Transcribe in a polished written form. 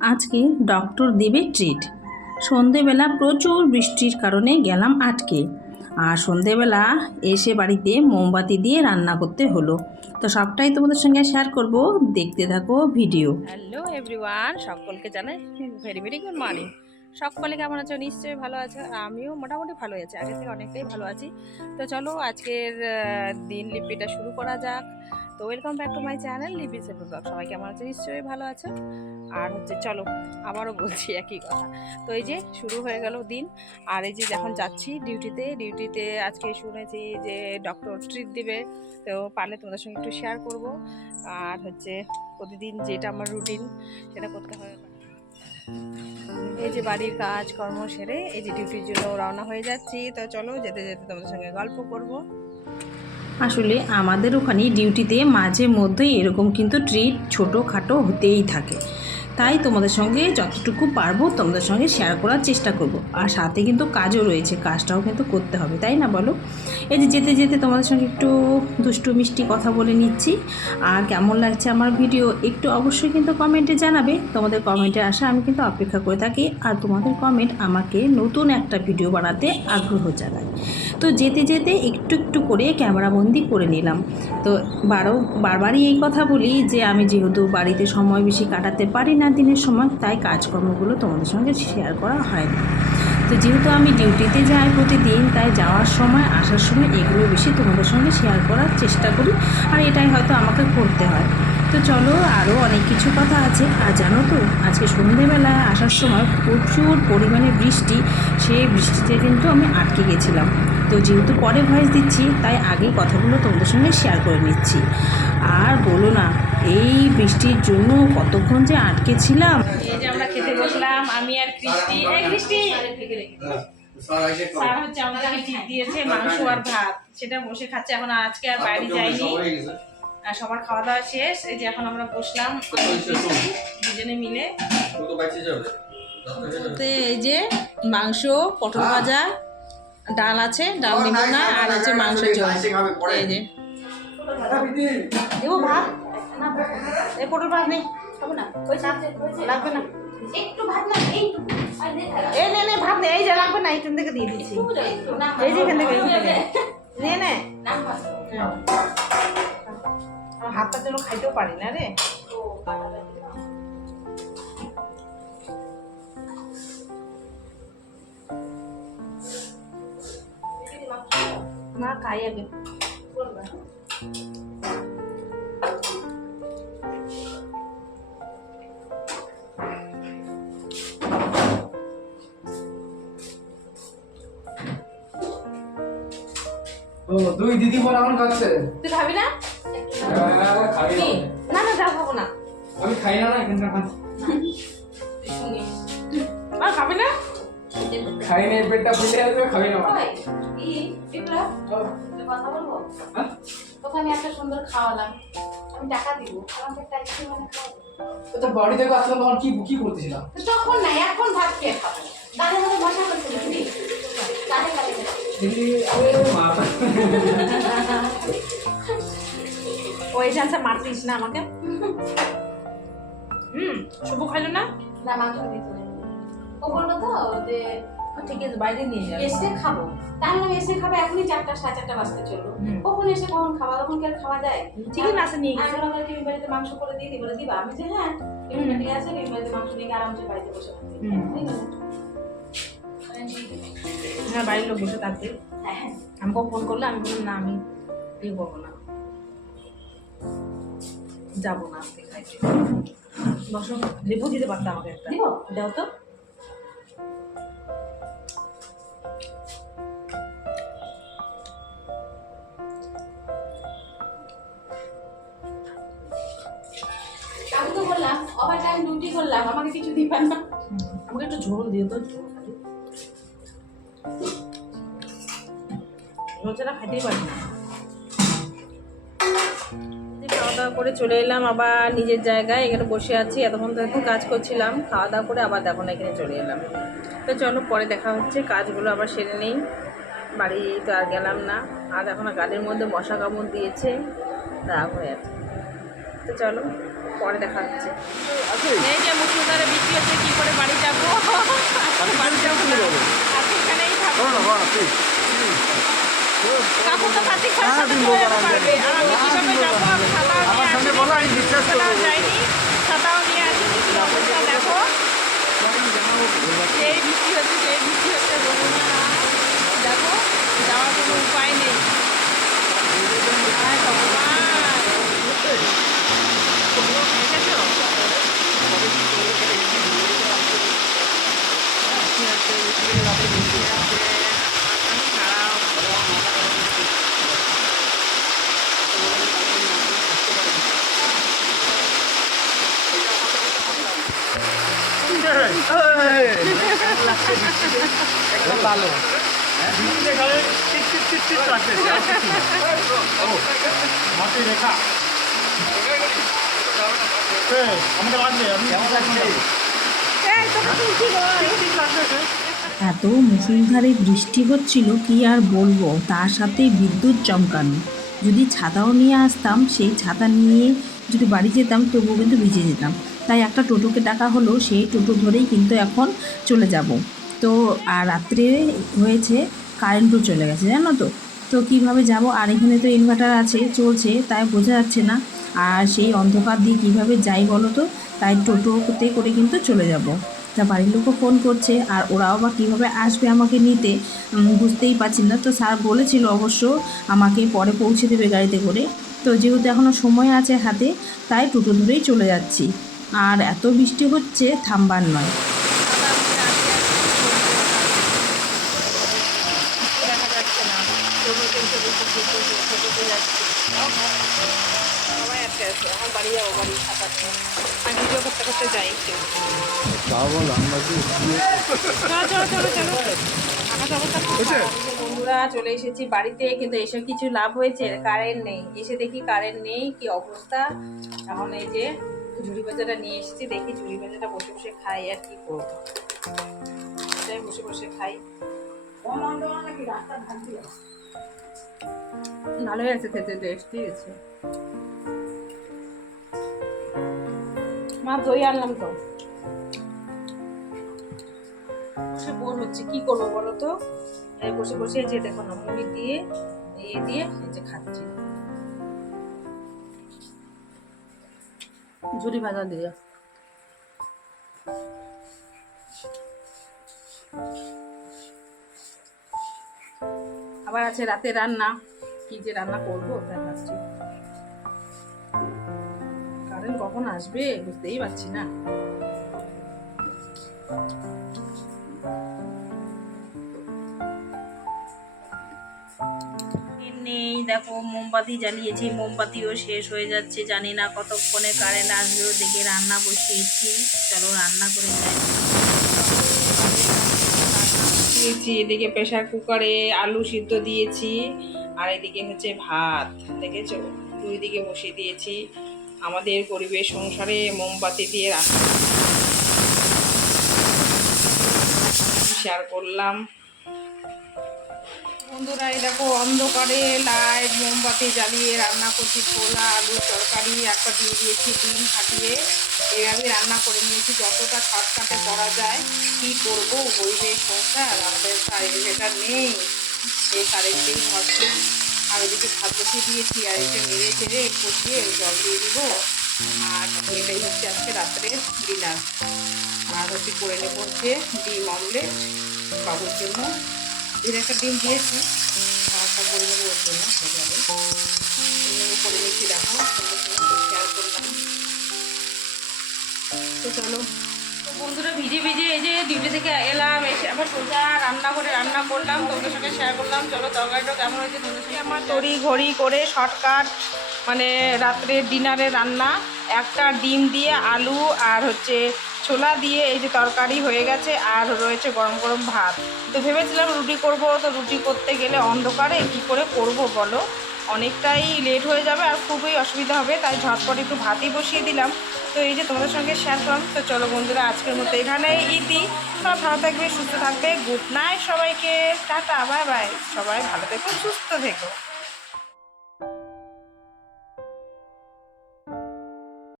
আজকে ডক্টর দেবে ট্রিট। সন্ধেবেলা প্রচুর বৃষ্টির কারণে গেলাম আটকে, আর সন্ধেবেলা এসে বাড়িতে মোমবাতি দিয়ে রান্না করতে হলো। তো সবটাই তোমাদের সঙ্গে শেয়ার করব, দেখতে থাকো ভিডিও। হ্যালো এভরিওয়ান, সকলকে জানাই ভেরি ভেরি গুড মর্নিং। সকলে কেমন আছো? নিশ্চয়ই ভালো আছে। আমিও মোটামুটি ভালো আছি, আগে থেকে অনেকটাই ভালো আছি। তো চলো আজকের দিন লিপিটা শুরু করা যাক। তো welcome back to my channel লিপি সেভেন ব্লগ। সবাই কেমন আছে? নিশ্চয়ই ভালো আছে। আর চলো আবারও বলছি একই কথা। তো এই যে শুরু হয়ে গেল দিন, আর এই যে যখন যাচ্ছি ডিউটিতে আজকে শুনেছি যে ডক্টর ট্রিট দেবে। তো পারলে তোমাদের সঙ্গে একটু শেয়ার করব। আর প্রতিদিন যেটা আমার রুটিন সেটা করতে হবে। এই যে বাড়ির কাজ কর্ম সেরে এই যে ডিউটির জন্য রওনা হয়ে যাচ্ছি। তো চলো যেতে যেতে তোমাদের সঙ্গে গল্প করব। আসলে আমাদের ওখানে ডিউটিতে মাঝে মধ্যেই এরকম কিন্তু ট্রিট ছোটোখাটো হতেই থাকে, তাই তোমাদের সঙ্গে যতটুকু পারবো তোমাদের সঙ্গে শেয়ার করার চেষ্টা করব। আর সাথে কিন্তু কাজও রয়েছে, কাজটাও কিন্তু করতে হবে, তাই না বলো? এই যে যেতে যেতে তোমাদের সঙ্গে একটু দুষ্টু মিষ্টি কথা বলে নিচ্ছি। আর কেমন লাগছে আমার ভিডিও একটু অবশ্যই কিন্তু কমেন্টে জানাবে। তোমাদের কমেন্টে আসা আমি কিন্তু অপেক্ষা করে থাকি, আর তোমাদের কমেন্ট আমাকে নতুন একটা ভিডিও বানাতে আগ্রহ জাগায়। তো যেতে যেতে একটু একটু করে ক্যামেরাবন্দি করে নিলাম। তো বারবারই এই কথা বলি যে আমি যেহেতু বাড়িতে সময় বেশি কাটাতে পারি না দিনের সময়, তাই কাজকর্মগুলো তোমাদের সঙ্গে শেয়ার করা হয় না। তো যেহেতু আমি ডিউটিতে যাই প্রতিদিন, তাই যাওয়ার সময় আসার সময় এগুলো বেশি তোমাদের সঙ্গে শেয়ার করার চেষ্টা করি, আর এটাই হয়তো আমাকে করতে হয়। তো চলো, আরও অনেক কিছু কথা আছে। আর জানো তো, আজকে সন্ধেবেলায় আসার সময় প্রচুর পরিমাণে বৃষ্টি, সেই বৃষ্টিতে কিন্তু আমি আটকে গেছিলাম। তো যেহেতু পরে ভয়েস দিচ্ছি, তাই আগেই কথাগুলো তোমাদের সঙ্গে শেয়ার করে নিচ্ছি। আর বলো না, এই বৃষ্টির জন্য কতক্ষণ যে আটকে ছিলাম। এই যে আমরা খেতে বসলাম, আমি আর কৃষ্টি। স্যার আমাদেরকে ঠিক দিয়েছে মাংস আর ভাত, সেটা বসে খাচ্ছে এখন। আজকে আর বাইরে যাইনি, আর সবার খাওয়া দাওয়া শেষ। এই যে এখন আমরা বসলাম দুজনে মিলে। এই যে মাংস, পটল ভাজা, ডাল আছে, ডাল নিব না, আর আছে মাংস ঝোল। এই যে দেবো ভাত, এই পটল ভাত নেই, খাবো না, লাগবে না, একটু ভাত না, এই নে ভাত নেই, এই যে লাগবে না, এইখান থেকে দিয়ে দিচ্ছি, এই যে এখান থেকে নে নে। হাতটার জন্য খাইতেও পারি না রে। না খাই আগে। দুই দিদি বল এখন খাচ্ছে। তুই খাবি না? খাবি না না, যাও, খাবো না। আমি খাই না, না এখানকার খাচ্ছি। আর খাবি না? খাই না, পেটটা ফুলে আসবে, খাবি না। কথা বলবো? তোকে আমি একটা সুন্দর খাওয়ালাম, আমি টাকা দিব, আমাকে একটা মানে খাওয়াবো। তো বাড়ি থেকে আসলাম তখন কি করতেছিলাম? তখন না, এখন ভাত খেয়ে খাবো। গানের মধ্যে বসা করছিল দিদি, গানে গানে দিদি আরে মাথা ওই চান্সে মারতিস না আমাকে। শুভ খাইলো না? না, মাংস দিত না। ও বললো তো যে ঠিক আছে, বাইরে নিয়ে যাবে, এসে খাবো। তাহলে আমি এসে খাবো, এখনই 4টা 4:30 বাজতে চললো। কখন এসে কখন খাওয়া, তখন কি আর খাওয়া যায়? ঠিক আছে, নিয়ে গেছে। আমি টিভি বাড়িতে মাংস করে দিয়ে দিই, বলে দিবা? আমি যে হ্যাঁ, টিভি বাড়িতে আছে, টিভি বাড়িতে মাংস নিয়ে আরামসে বাড়িতে বসে থাকতে। হ্যাঁ, বাড়ির লোক বসে থাকবে। হ্যাঁ, আমাকে ফোন করলে আমি বললাম না, আমি ইয়ে করবো না, যাবো না আজকে খাইতে। বসো, লেবু দিতে পারতো আমাকে একটা। দিব? দাও তো। আমি তো বললাম ওভার টাইম ডিউটি করলাম, আমাকে কিছু দিবেন না? আমাকে একটু ঝোল দিও তো, ঝোল খালি। ঝোল ছাড়া খাইতেই পারি না। খাওয়া দাওয়া করে চলে এলাম আবার নিজের জায়গায়, এখানে বসে আছি। এতক্ষণ তো এখন কাজ করছিলাম, খাওয়া দাওয়া করে আবার দেখো না এখানে চলে এলাম। তো চলো পরে দেখা হচ্ছে, কাজগুলো আবার সেরে নেই। বাড়ি তো আর গেলাম না, আর এখন গাড়ির মধ্যে মশা কামড় দিয়েছে, রাগ হয়ে আছে। তো চলো পরে দেখা হচ্ছে। এই যে মুসুরদারে বিক্রি যাবো আজকে এখানেই থাকবো। না বাবা ঠিক কাকু তো কার্তিক স্যারের সাথে চলে যেতে পারবে। আর আমি কিভাবে যাবো? আমি ছাতাও নিয়ে আমার সামনে আসিনি, বলো আমি বিশ্বাস ছাতাও করবো যাইনি, ছাতাও নিয়ে আসিনি। কি অবস্থা দেখো, সেই বৃষ্টি হচ্ছে বন্ধুরা। দেখো যাওয়ার কোনো উপায় নেই। হায় ভগবান, দেখেছো? একদম ভালো মাটি রেখা আমাকে লাগবে আমি কেমন লাগছে এই তোকে তুলছি বল। এত মুষলধারে বৃষ্টি হচ্ছিল কি আর বলবো, তার সাথে বিদ্যুৎ চমকানো। যদি ছাতাও নিয়ে আসতাম, সেই ছাতা নিয়ে যদি বাড়ি যেতাম তবুও কিন্তু ভিজে যেতাম। তাই একটা টোটোকে ডাকা হলো, সেই টোটো ধরেই কিন্তু এখন চলে যাব। তো আর রাত্রে হয়েছে, কারেন্টও চলে গেছে জানো তো। তো কীভাবে যাব? আর এখানে তো ইনভার্টার আছে, চলছে, তাই বোঝা যাচ্ছে না। আর সেই অন্ধকার দিয়ে কীভাবে যাই বলো তো। তাই টোটোতে করে কিন্তু চলে যাব। তা বাড়ির লোকও ফোন করছে, আর ওরাও বা কীভাবে আসবে আমাকে নিতে বুঝতেই পারছি না। তো স্যার বলেছিল অবশ্য আমাকে পরে পৌঁছে দেবে গাড়িতে করে। তো যেহেতু এখনও সময় আছে হাতে, তাই টোটো ধরেই চলে যাচ্ছি। আর এত বৃষ্টি হচ্ছে, থামবার নয়। দেখা যাচ্ছে না, টোটোতে টোটোতে যাচ্ছি। সবাই আটকে আছে। আমার বাড়ি যাবো, বাড়ি ছাতা নিয়ে। আর ভিডিও করতে করতে যাই একটু। বলো আমরা কি চলো আকাশ অবস্থা খুব খারাপ। বন্ধুরা চলে এসেছি বাড়িতে, কিন্তু এসে কিছু লাভ হয়েছে? কারেন্ট নেই। এসে দেখি কারেন্ট নেই, কি অবস্থা। এখন এই যে ঝুড়ি ভাজাটা নিয়ে এসেছি, দেখি ঝুড়ি ভাজাটা বসে বসে খাই আর কি করবো। এটাই বসে বসে খাই। ভালোই আছে খেতে, টেস্টি আছে। মা দই আনলাম তো। বসে বোর হচ্ছে, কি করবো বলো তো। এই বসে বসে যে দেখো না, মুড়ি দিয়ে এই যে খাচ্ছি ঝুড়ি ভাজা দিয়ে। আবার আছে রাতে রান্না, কি যে রান্না করবো তাই ভাবছি। কারেন্ট কখন আসবে বুঝতেই পারছি না। নেই, দেখো মোমবাতি জ্বালিয়েছি, মোমবাতিও শেষ হয়ে যাচ্ছে। জানি না কতক্ষণে কারেন্ট আসবে। ওদিকে রান্না বসিয়েছি, চলো রান্না করে যাই। দিয়েছি এদিকে প্রেসার কুকারে আলু সিদ্ধ দিয়েছি, আর এদিকে হচ্ছে ভাত। দেখেছো, দুই দিকে বসিয়ে দিয়েছি। আমাদের পরিবেশ সংসারে মোমবাতি দিয়ে রান্না শেয়ার করলাম। বন্ধুরা এই দেখো অন্ধকারে লাইট মোমবাতি জ্বালিয়ে রান্না করছি ছোলা আলুর তরকারি। একটা দিয়ে দিয়েছি ডিম ফাটিয়ে, এভাবে রান্না করে নিয়েছি যতটা শর্টকাটে করা যায়। কি করব, পরিবেশ সংসার, আমাদের কারেন্ট নেই, এই কারেন্টেই হচ্ছে। আর ওদিকে ভাত বসিয়ে দিয়েছি, আর এটা নেড়ে চেড়ে কষিয়ে জল দিয়ে দিব। আর এটাই হচ্ছে আজকে রাত্রে ডিনার। আর হচ্ছে করে নেবো হচ্ছে ডিম অমলেট বাবুর জন্য। একটা ডিম দিয়েছি, খাওয়াটা করে নেবো ওর জন্য। সেভাবে করে নিচ্ছি, দেখো সুন্দর সুন্দর শেয়ার করলাম। তো চলো বন্ধুরা, ভিজে ভিজে এই যে ডিউটি থেকে এলাম, এসে আবার সোজা রান্না করে রান্না করলাম, তোমাদের সঙ্গে শেয়ার করলাম। চলো তরকারিটা কেমন হয়েছে তোমাদের সঙ্গে। আমার তড়ি ঘড়ি করে শর্টকাট মানে রাত্রের ডিনারে রান্না। একটা ডিম দিয়ে আলু আর হচ্ছে ছোলা দিয়ে এই যে তরকারি হয়ে গেছে, আর রয়েছে গরম গরম ভাত। তো ভেবেছিলাম রুটি করব, তো রুটি করতে গেলে অন্ধকারে কি করে করব বলো, অনেকটাই লেট হয়ে যাবে আর খুবই অসুবিধা হবে। তাই ঝটপট একটু ভাতই বসিয়ে দিলাম। তো এই যে তোমাদের সঙ্গে শেয়ার করলাম। তো চলো বন্ধুরা, আজকের মতো এখানেই ইতি। সব ভালো থাকবে, সুস্থ থাকবে। গুড নাইট সবাইকে, টাটা, বাই বাই। সবাই ভালো থেকো, সুস্থ থেকো।